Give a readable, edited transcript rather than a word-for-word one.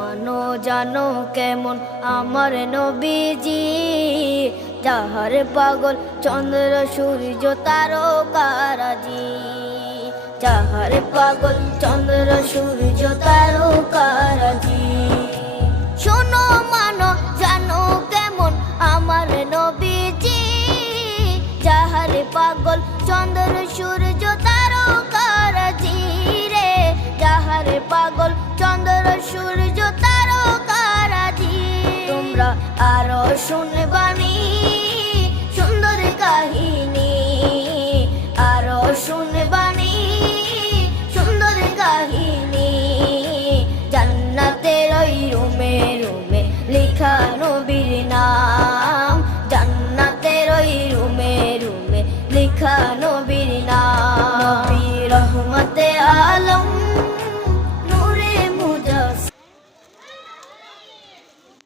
মানো জানো কেমন আমার নবীজি, যাহার পাগল চন্দ্র সূর্য তারকারাজি, যাহার পাগল চন্দ্র সূর্য তারকারাজি। শোনো মানো জানো কেমন আমার নবীজি, যাহার পাগল চন্দ্র সূর্য তারকারাজি রে, যাহার পাগল চন্দ্র সূর্য তারকারাজি। তোমরা আরো শুনে